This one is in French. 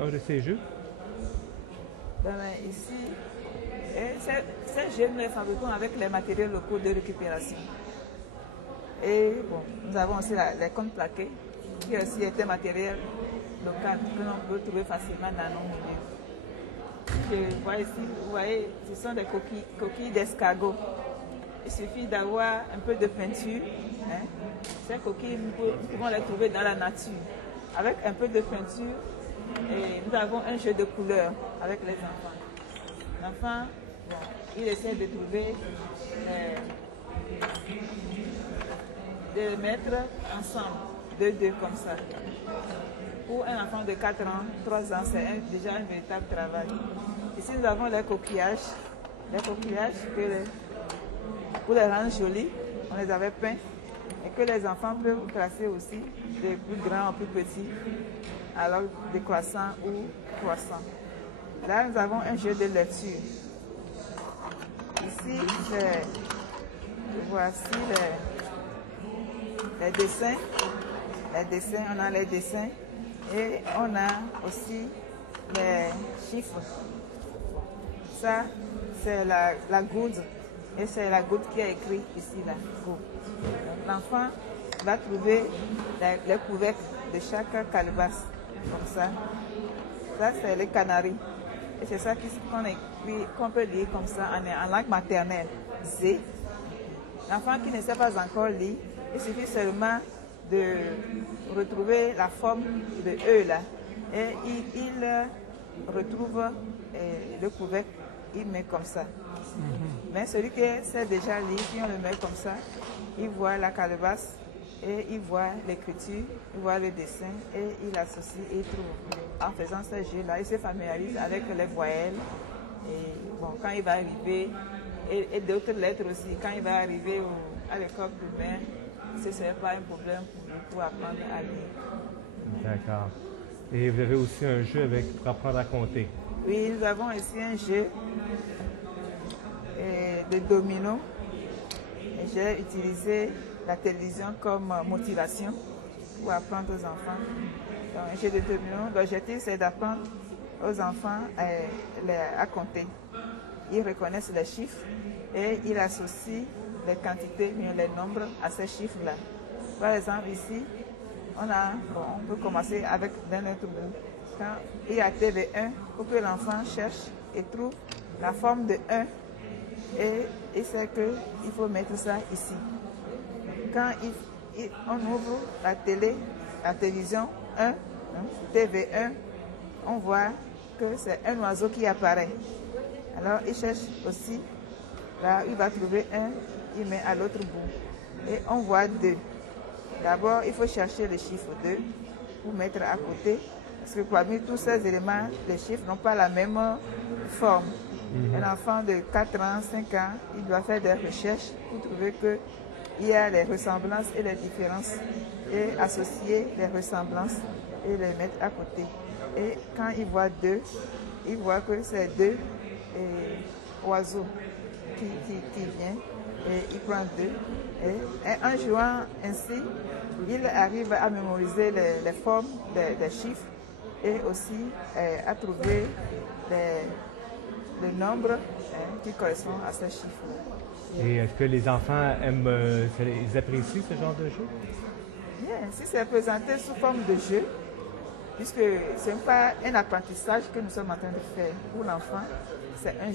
Un de ces jeux? Ici, ces jeux, nous les fabriquons avec les matériaux locaux de récupération. Et bon, nous avons aussi les comptes plaqués, qui aussi est un matériel local que l'on peut trouver facilement dans nos milieux. Je vois ici, vous voyez, ce sont des coquilles d'escargot. Il suffit d'avoir un peu de peinture. Hein. Ces coquilles, nous pouvons les trouver dans la nature. Avec un peu de peinture, et nous avons un jeu de couleurs avec les enfants. L'enfant, bon, il essaie de trouver, de les mettre ensemble, deux comme ça. Pour un enfant de 4 ans, 3 ans, c'est déjà un véritable travail. Ici, nous avons les coquillages pour les rendre jolis, on les avait peints et que les enfants peuvent tracer aussi, des plus grands en plus petits, alors décroissant ou croissant. Là, nous avons un jeu de lecture. Ici, voici les dessins. On a les dessins et on a aussi les chiffres. Ça, c'est la goutte. Et c'est la goutte qui est écrite ici, là. L'enfant va trouver les couvercles de chaque calebasse, comme ça. Ça, c'est les canaris. Et c'est ça qu'on peut lire comme ça en langue maternelle. Z. L'enfant qui ne sait pas encore lire, il suffit seulement de retrouver la forme de E, là. Et il retrouve le couvercle, il met comme ça. Mais celui qui sait déjà lire, si on le met comme ça, il voit la calebasse et il voit l'écriture, il voit le dessin et il associe et il trouve. En faisant ce jeu-là, il se familiarise avec les voyelles. Et bon, quand il va arriver, et d'autres lettres aussi, quand il va arriver à l'école primaire, ce ne serait pas un problème pour lui pour apprendre à lire. D'accord. Et vous avez aussi un jeu pour apprendre à compter. Oui, nous avons ici un jeu de domino. J'ai utilisé la télévision comme motivation pour apprendre aux enfants. Donc, un jeu de domino, l'objectif c'est d'apprendre aux enfants à compter. Ils reconnaissent les chiffres et ils associent les quantités, les nombres à ces chiffres-là. Par exemple, ici, on peut commencer avec d'un autre bout. Quand il y a TV1, pour que l'enfant cherche et trouve la forme de 1 et il sait qu'il faut mettre ça ici. Quand on ouvre la télévision 1, TV1, on voit que c'est un oiseau qui apparaît. Alors il cherche aussi, là il va trouver 1, il met à l'autre bout. Et on voit 2. D'abord, il faut chercher le chiffre 2 pour mettre à côté. Parce que parmi tous ces éléments, les chiffres n'ont pas la même forme. Un enfant de 4 ans, 5 ans, il doit faire des recherches pour trouver qu'il y a les ressemblances et les différences et associer les ressemblances et les mettre à côté. Et quand il voit 2, il voit que c'est 2 oiseaux qui viennent et il prend 2. Et en jouant ainsi, il arrive à mémoriser les formes des chiffres et aussi à trouver le nombre qui correspond à ces chiffres. Et est-ce que les enfants ils apprécient ce genre de jeu? Bien, si c'est présenté sous forme de jeu, puisque ce n'est pas un apprentissage que nous sommes en train de faire pour l'enfant, c'est un jeu.